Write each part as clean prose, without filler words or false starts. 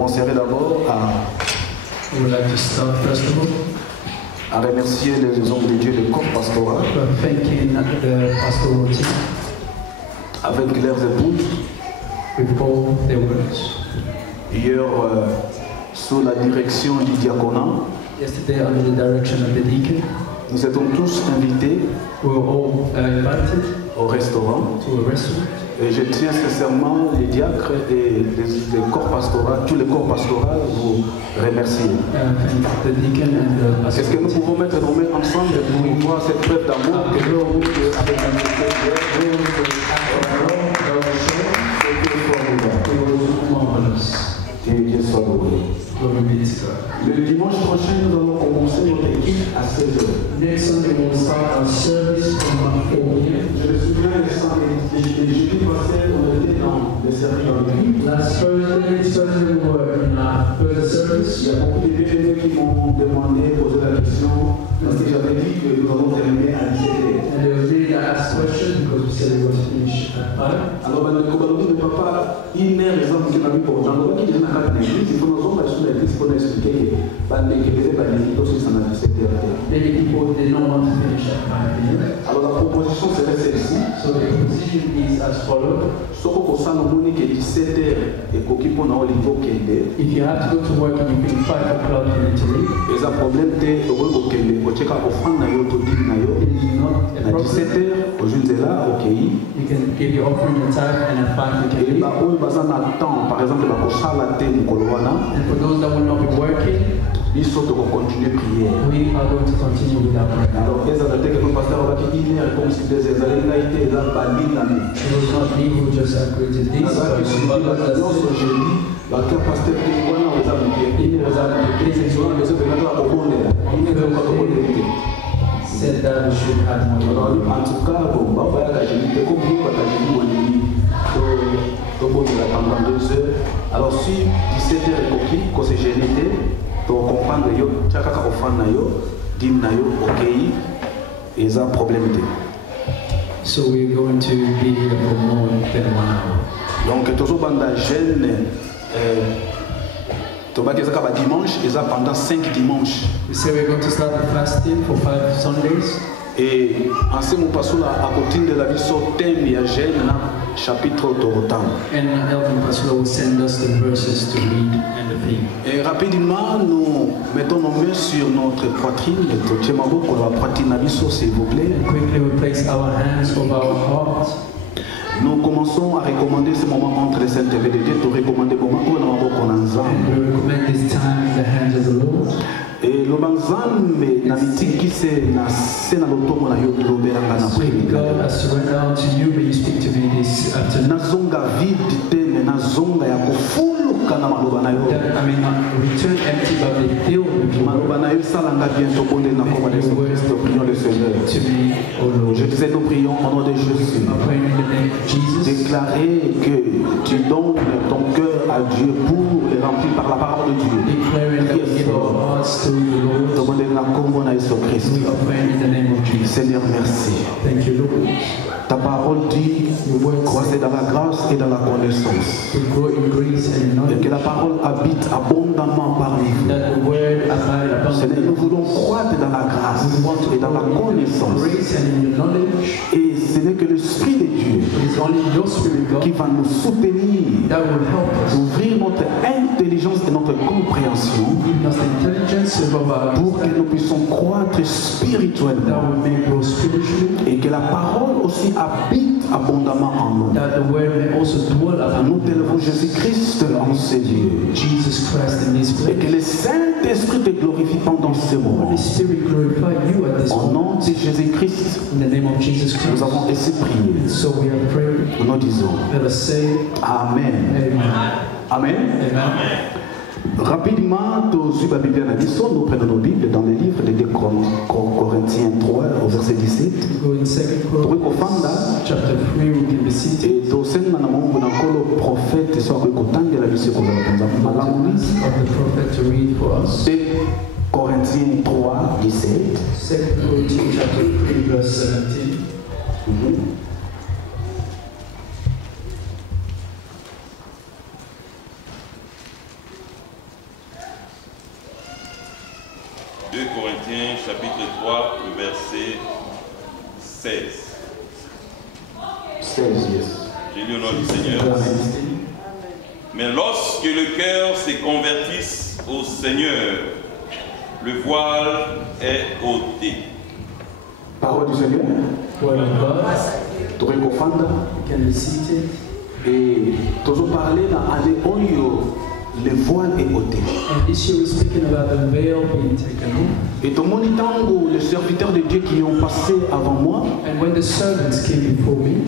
commencerai d'abord We would like to start first of all à remercier les hommes de Dieu, le corps pastoral, thanking the pastoral team avec leurs épouses. with all their words. Hier, sous la direction du diaconat, Yesterday, under the direction of the deacon, nous étions tous invités we were all invited au restaurant. to a restaurant. Et je tiens sincèrement les diacres et les corps pastoraux, tous les corps pastoraux, vous remercier. Thank the deacon and the Est-ce que pastoral nous team. pouvons mettre nos mains ensemble pour voir cette preuve d'amour que nous avons avec la Que Dieu soit loué. Glory be to God. Le dimanche prochain, nous allons commencer notre équipe à 16h. Next Sunday, we will start our service from 4 p.m. Je me souviens, les jeudis passés, on était dans le service dans l'église. Last Thursday, we were in our further service. Il y a beaucoup de détenus qui m'ont demandé, posé la question, parce que j'avais dit que nous allons terminer à 17h. And they were really asked questions because we said we were to finish at 5. Alors, le commandant de papa, il est raison que la vie pour dans le qui est dans la l'église, il faut nous en passer sur l'église pour expliquer que les évangiles aussi sont à 17h. Many people did not want to finish at 5 p.m. Alors, la proposition serait celle-ci. So the position is as follows. Ce qu'on sent le monde qui est 17h et qu'on peut au niveau Kende, If you have to go to work and you finish 5 o'clock you need to leave, et un problème de au Kende, au check up offrande na yo to din na yo. it is not a Na problem. 17h, aujourd'hui là, OK. You can give your offering your time and at 5 you can Et leave. bah oyo baza na temps, par exemple, ba ko sala te mukolo wana, And for those that will not be working, biso to continuer prier. we are going to continue with our prayer. Alors, les adultes que le pasteur va qui il est comme si des éléments étaient là bali na mi. It was not me who just created this, Nasa but ki the subi Father la that annonce said, jeudi, ba ka pasteur ki wana oza mike. Il oza mike. C'est souvent les autres là ko bonela. Il est pas ko bonela. said that we should have more. Alors, en tout cas, bon, bah, voilà, la jeudi, comme vous, bah, la jeudi, on dit, to bonela pendant 2 heures. Alors, si 17h est coquille, quand c'est génété, to comprendre yo, chaka ka offrande na yo, dim na yo, OK, et ça problème de. So we're going to be here for more than 1 hour. Donc, toujours banda jeune, to ba kezaka ba dimanche, et ça pendant 5 dimanches. We say we're going to start the fasting for 5 Sundays. Et en ce moment, passons à côté de la vie sur thème, il y a jeune, chapitre autorotant. And Elvin Pastor will send us the verses to read and the theme. Et rapidement, nous mettons nos mains sur notre poitrine, la poitrine s'il vous plaît. And quickly we place our hands over our hearts. Nous commençons à recommander ce moment entre les saintes de Dieu, pour recommander le moment où nous avons And we recommend this time in the hands of the Lord. et le banzambe na mitiki se na sena lotomo na yo loberanga na Sweet God, I prière. surrender unto you. May you speak to me this afternoon. Na zonga vide te na zonga ya kofuluka na maloba na yo. That I may not return empty, but be filled with your word. Maloba na yo salanga bientôt bonde na komba de Jésus-Christ, prions le Seigneur. To me, O Lord. Je disais, nous prions au nom de Jésus. I pray in the name of Jesus. Déclarer que tu donnes ton cœur à Dieu pour le remplir par la parole de Dieu. Declaring that we give our hearts to the Lord. Demandez la communion à Jésus-Christ. We are praying in the name of Jesus. Seigneur, merci. Thank you, Lord. Ta parole dit, croissez dans la grâce et dans la connaissance. To grow in grace and in Et knowledge. que la parole habite abondamment parmi vous. That the word abide Seigneur, nous abundantly. voulons croître dans la grâce et dans la connaissance. Grace and in your knowledge. Et ce n'est que l'Esprit de Dieu It is only your spirit, qui God, va nous soutenir, that will help us. ouvrir notre intelligence et notre compréhension Give us the intelligence of our pour que nous puissions croître that spirituellement we may grow spiritually. et que la parole aussi habite abondamment en nous. That the word may also dwell Nous upon t'élevons Jésus-Christ en ces lieux Jesus Christ in this et que place. le Saint-Esprit te glorifie pendant ces moments. Holy Spirit, glorify you at this Au moment. nom de Jésus-Christ, In the name of Jesus nous Christ. avons ainsi prié. So we have prayed. Nous disons Let us say Amen. Amen. Amen. Amen. Rapidement, tous la Bible nous prenons nos Bibles dans le livre de 2 Corinthiens 3 au verset 17. We go in 2 Corinthians chapter 3, we can be seated. Et tosenga na Mungu na kolo prophète so akotangela biso ko za panza malamu Of the prophet to read for us. 2 Corinthiens 3 17. 2 Corinthians chapter 3, verse 17. 2 Corinthiens chapitre 3, le verset 16. 16, yes. J'ai lu au nom du Seigneur. Mais lorsque le cœur se convertisse au Seigneur, le voile est ôté. Parole du Seigneur. Word of God. Tu peux comprendre? You can be seated. Et tu as parlé dans l'année où le voile est ôté. And this year we're speaking about the veil being taken off. Et tout le monde est les serviteurs de Dieu qui ont passé avant moi. And when the servants came before me,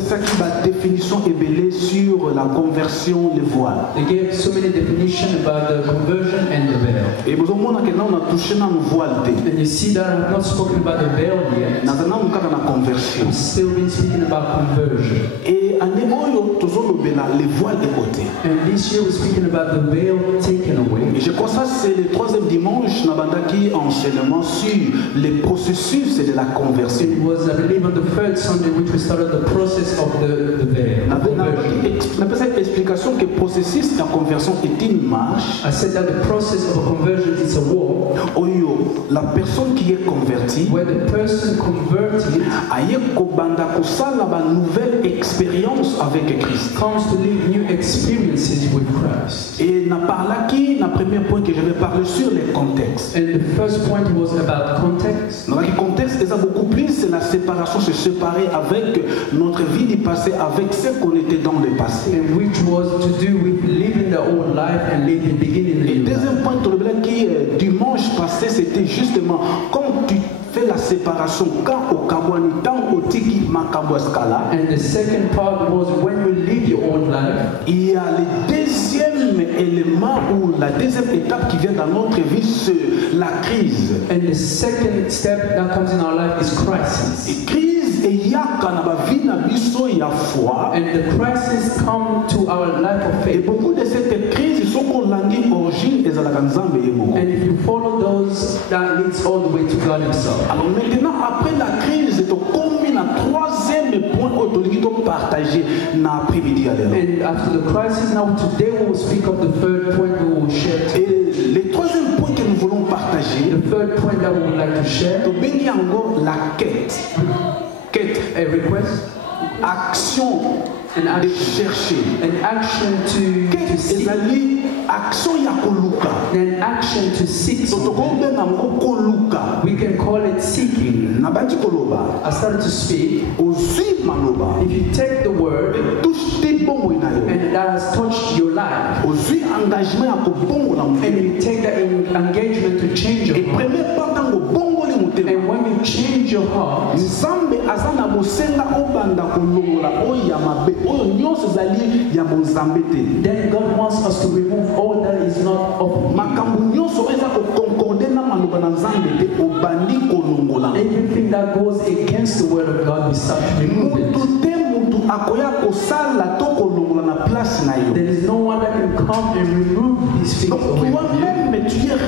ça qui va définition ébellée sur la conversion, le voile. they gave so many definitions about the conversion and the veil. Et vous avez que on a touché dans le voile. And you see that I've not spoken about the veil yet. Dans la conversion. I've still been speaking about conversion. Et année où le voile est ôté. And this year we're speaking about the veil taken away. Et je crois que ça c'est le troisième dimanche qui enseignement sur les processus de la conversion. It was, I believe, on the third Sunday which we started the process of the veil. On appelle cette explication que le processus de la conversion est une marche. I said that the process of a conversion is a walk. La personne qui est convertie where the person converted aye kobanda kosala ba nouvelle expérience avec Christ. comes to live new experiences with Christ. Et na parla qui na premier point que je vais parler sur les contextes. And the first point was about context. Dans le contexte, c'est beaucoup plus la séparation, se séparer avec notre vie du passé, avec ce qu'on était dans le passé. And which was to do with living the old life and living beginning the Et new life. deuxième point qui dimanche passé, c'était justement comme tu fais la séparation quand au Kabwani, tant au Tiki Makabwaskala. And the second part was when you live your old life. Il y a le deuxième élément ou la deuxième étape qui vient dans notre vie, c'est la crise. And the second step that comes in our life is crisis. Et crise et yaka na ba vie na biso ya foi. And the crisis come to our life of Et faith. beaucoup de cette crise sont qu'on langi origine ezalaka nzambe yemo. And if you follow those, that leads all the way to God Himself. Alors maintenant, après la crise, tu combines un troisième point autologiste partagé dans l'après-midi. And after the crisis, now today we will speak of the third point we will share. Et le troisième point que nous voulons partager, The third point that we would like to share, tu bénis encore la quête. Quête, a request, action an de action, chercher. an action to Quête, seek, ezali action ya koluka. an action to seek. Tokobenga ngo koluka. We can call it seeking. Nabandi koloba. I started to speak. Ozwi maloba. If you take the word Touche te bongo na yo. and that has touched your life, Ozwi engagement ya kobongo na and mutu. you take that engagement to change Et your heart, premier pas tango bongo li mutema. and when you change your heart, Nzambe aza na bosenga obanda kolongola oyo ya mabe oyo nyonso ezali ya bonzambe te. then God wants us to remove all that is not of Him. Makambo nyonso oyo eza kokonkorde na maloba na Nzambe te obandi kolongola. Everything that goes against the word of God, we start to remove it. Mutu te mutu akoya kosala to kolongola na place na yo. There is no one that can come and remove these things Donc away from you. toi-même tu es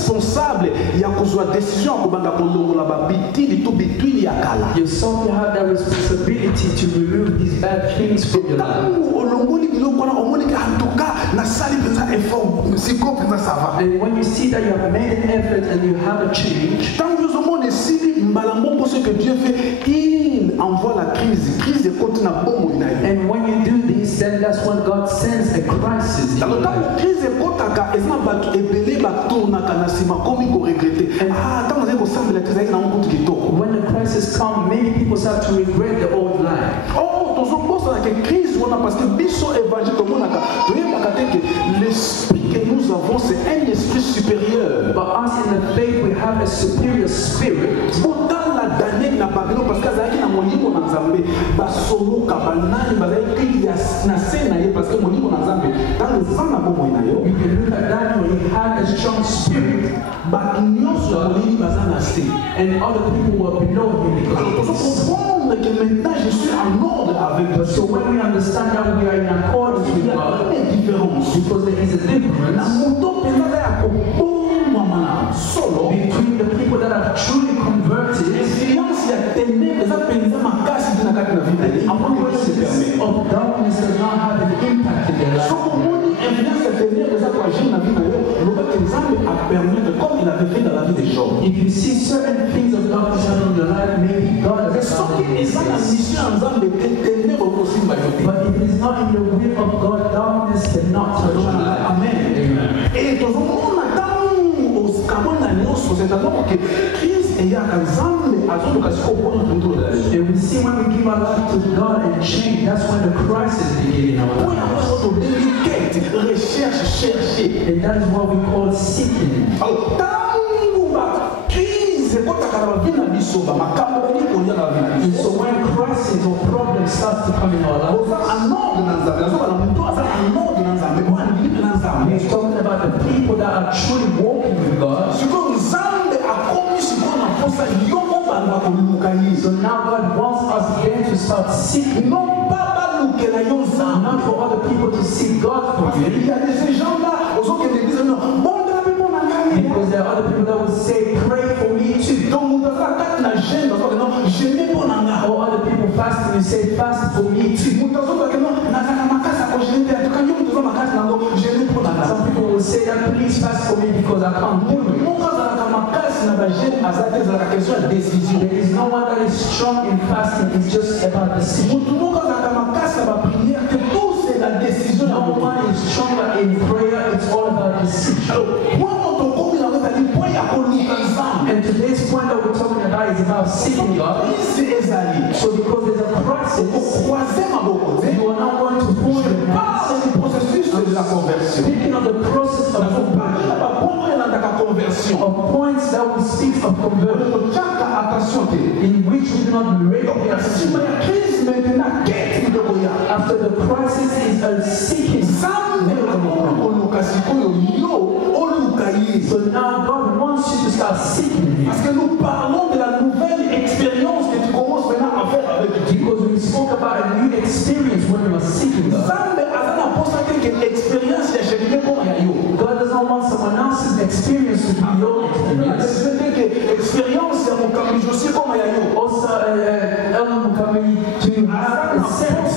responsable ya kozwa décision ya kobanda kolongola babitili to bitwili ya kala. Yourself, you have that responsibility to remove these bad things from your life. Tangu olongoli biloko wana omoni ke en tout cas nasali penza effort siko penza ça va. And when you see that you have made an effort and you have a change, Tant que nous sommes esili mbalambo pour ce que Dieu fait, il envoie la crise. Crise est contre na bombo inayo. and when you do this, then that's when God sends a crisis in Dans your le temps life. où crise est contre ka, ezna batu ebele batourna kana sima komi ko regretter. Ah, tant que vous savez la crise na on qui toko. When the crisis comes, many people start to regret the old life. Oh, tozo bossa na que crise wana parce que biso évangile comme on a ka. Toyeba que l'esprit que nous avons c'est un esprit supérieur. But us in the faith, we have a superior spirit. Dans la Daniel na Babylone parce que azaki na monimo na Nzambe basoloka banani bazaki ya na sena ye parce que monimo na Nzambe dans le sang na bomo na yo. You can look at Daniel, he had a strong spirit, Ba nyonso ya molini baza na se. and other people were below him because Alors of faut this. comprendre que maintenant je suis en ordre avec Dieu. So when we understand that we are in accordance Il with y a God, une différence. because there is a Na difference moto penza ya kobomwa mana solo. between the people that are truly converted Influence ya ténèbres eza penza makasi na kati na vie na ye. and Avant que se voices permet. of darkness does not have an impact in their life. Soko moni influence ya ténèbres eza kwa agir na vie na yo. Loba penza Nzambe a permettre, comme il avait fait dans la vie de Job. If you see certain things of God happening in your life, maybe God has But found it is not in the will of God, darkness cannot touch your life. Amen. Et tout le monde attend au Cameroun, c'est d'abord que Christ et Nzambe a tout l'occasion pour nous. And we see when we give our life to God and change, that's when the crisis begins in our life. Recherche, chercher. And that is what we call seeking. Alors, and so when crisis or problems start to come in our life, we're talking about the people that are truly walking with God. So now God wants us again to start seeking. Not for other people to seek God for you. Because there are other people that will say, pray for me too. Or other people fasting and say, fast for me too. Some people will say that, please fast for me because I can't do it. There is no one that is strong in fasting, it's just about decision. No one is stronger in prayer, it's all about decision. And today's point that we're talking about is about seeking God. So because there's a process, you are not going to pull your hands. Speaking of the process of conversion, of points that we speak of conversion, in which we do not regularly after the crisis is a seeking. So now God wants you to start seeking Him. Because we spoke about a new experience when we were seeking God. God does not want someone else's experience to be your experience. Also, to have a sense.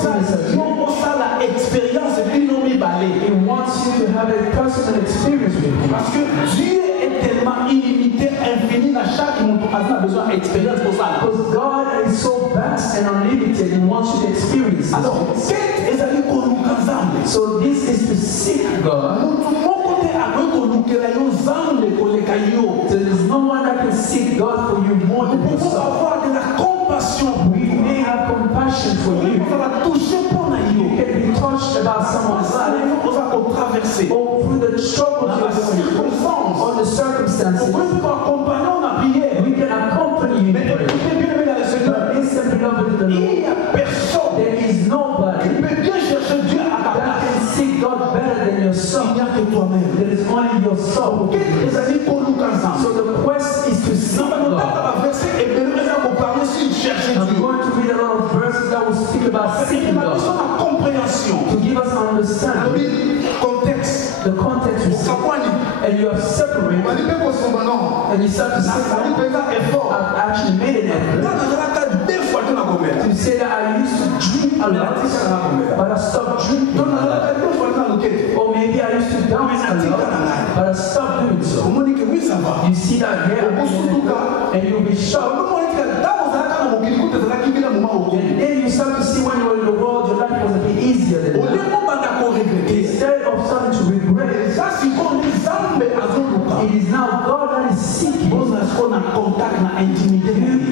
He wants you to have a personal experience with Him. Parce que Dieu est tellement illimité, infini, à chaque monde a besoin d'expérience pour ça. Because God is so vast and unlimited, He wants you to experience it. Alors, so this is to seek God. So there's no one that can seek God for you more than yourself. We may have compassion for you. You can be touched about someone's life. Or through the struggles you're going through. Or the circumstances. We can accompany you in prayer. But listen, beloved in the Lord. There is nobody that can seek God better than yourself. There is only yourself. So the quest is to seek God. I'm going to read a lot of verses that will speak about seeking God. To give us understanding. The context you see. And you have separated. And you start to say, I've actually made an effort to say that I used to drink a lot, but I stopped drinking. Or maybe I used to dance a lot, but I stopped doing so. You see that here, and you'll be shocked. And then you start to see when you were in the world, your life was a bit easier than that. Instead of starting to regret, it is now God that is seeking you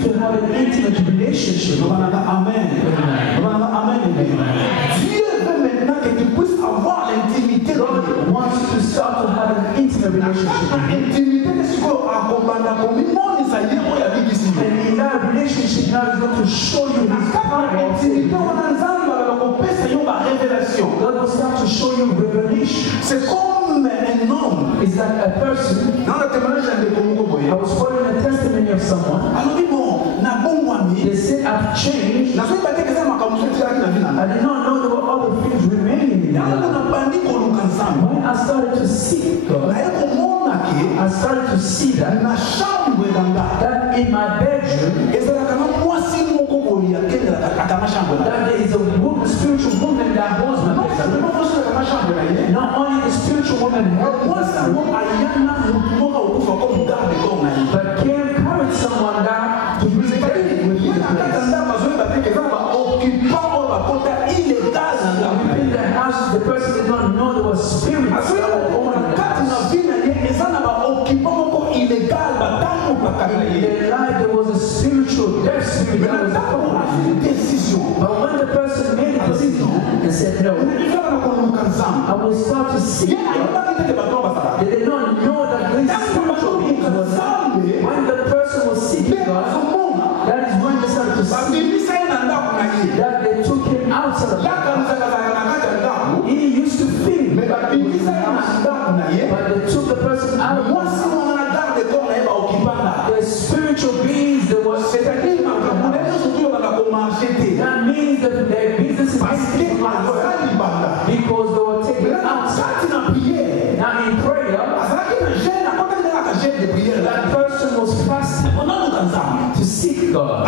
to have an intimate relationship. Amen. God wants you to start to have an intimate relationship. And in that relationship, now is going to show you His power. God will start to show you revelation. It's like a person. I was following a testimony of someone. They said, I've changed. I did not know there were other things remaining in my life. When I started to seek God, I started to see that in my bedroom, there is a woman, spiritual woman that holds my place. Not only the spiritual woman helps but can encourage someone that to be with the place. In the house, the person did not know there was spirits. In their life, there was a spiritual death spirit that was upon decision. But when the person made a decision and said, no, I will start to see. They did not know that this spiritual being was when the person was seeking God. That is when they started to see that they took him outside of God. He used to think that he was in the house, but they took the person out of the house. The spiritual beings that was that means that their business is because they were taken outside. Now in prayer, that person was fasting to seek God.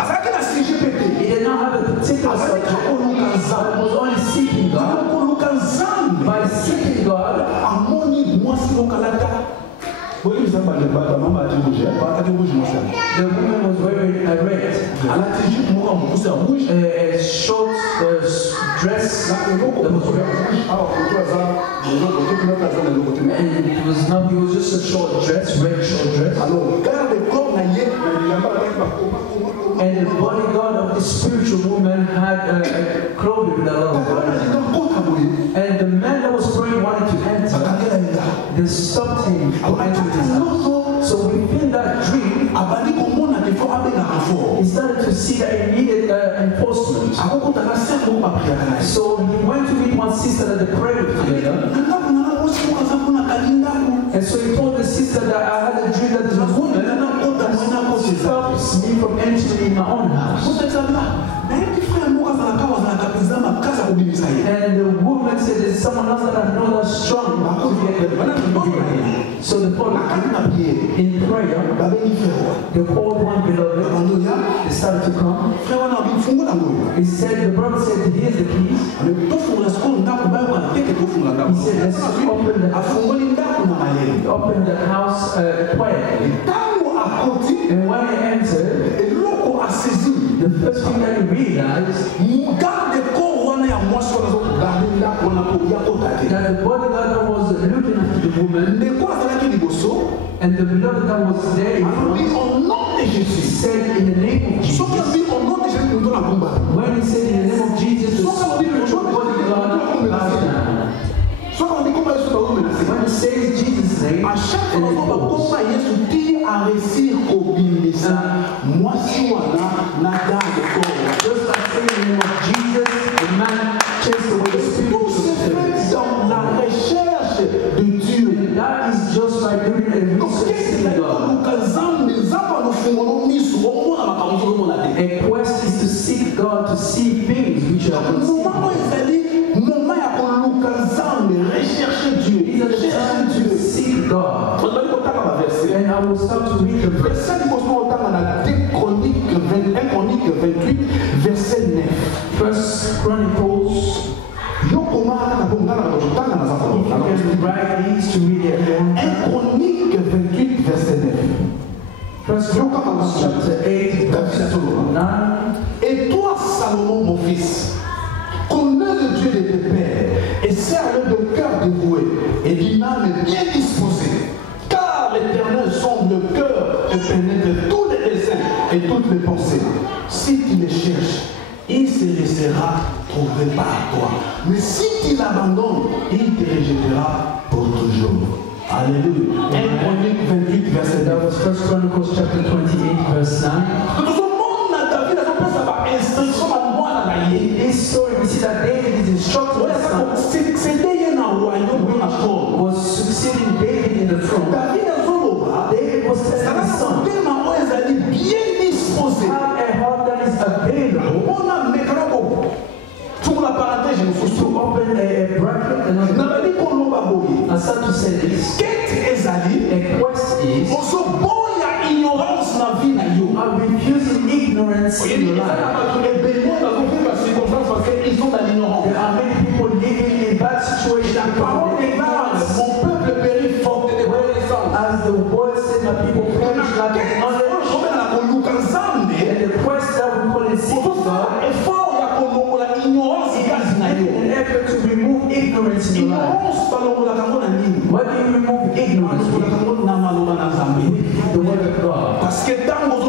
He did not have a particular subject, but was only seeking God. By seeking God, the woman was wearing a red, a short dress that was red. And it was not, it was just a short dress, red short dress. And the bodyguard of the spiritual woman had a clothing with a lot of blood. And the man that was praying wanted to enter. They stopped him from entering his house. So within that dream, he started to see that he needed enforcement. So he went to meet one sister that they prayed together. And so he told the sister that I had a dream that there was a woman that stops me from entering in my own house. And the woman said there's someone else that I know that's strong. So the following in prayer, the old one beloved, they started to come. He said, the brother said, here's the keys. He said, let's open the house quietly. And when he entered, the first thing that he realized that the bodyguard that was looking after the woman and the beloved that was there in front said in the name of Jesus. When he said in the name of Jesus, the spiritual bodyguard bowed down. When he says Jesus' name, just like saying the name of Jesus, the man chased away the spirit of the that is just like doing a research in God. A quest is to seek God, to see things which are unseen. These are the times to seek God. And I will start to read the verse. First Chronicles. If you can write these to read it. 1 Chronique 28, verset 9. First Chronicles chapter 8, verset 9. Et toi, Salomon, mon fils, connais le Dieu de tes pères et sers-le de cœur dévoué et d'une âme bien disposée. Car l'Éternel sonde le cœur et pénètre tous les desseins et toutes les pensées. Si tu les cherches, il se laissera trouver par toi. Mais si tu l'abandonnes, il te rejettera pour toujours. Alléluia. 1 Chronique 28, verset 9. First Chronicles chapter 28, verse 9. In this story, we see that David is instructed was succeeding David in the throne. David was telling his son, have a heart that is available to open a bracket and I start to say this. A quest is are refusing ignorance ignorance in your life. There are many people living in bad situations. As the word said, my people perish like an knowledge. And the quest that we call it seeking God is an effort to remove ignorance in your life. What do you remove ignorance with? The word of God.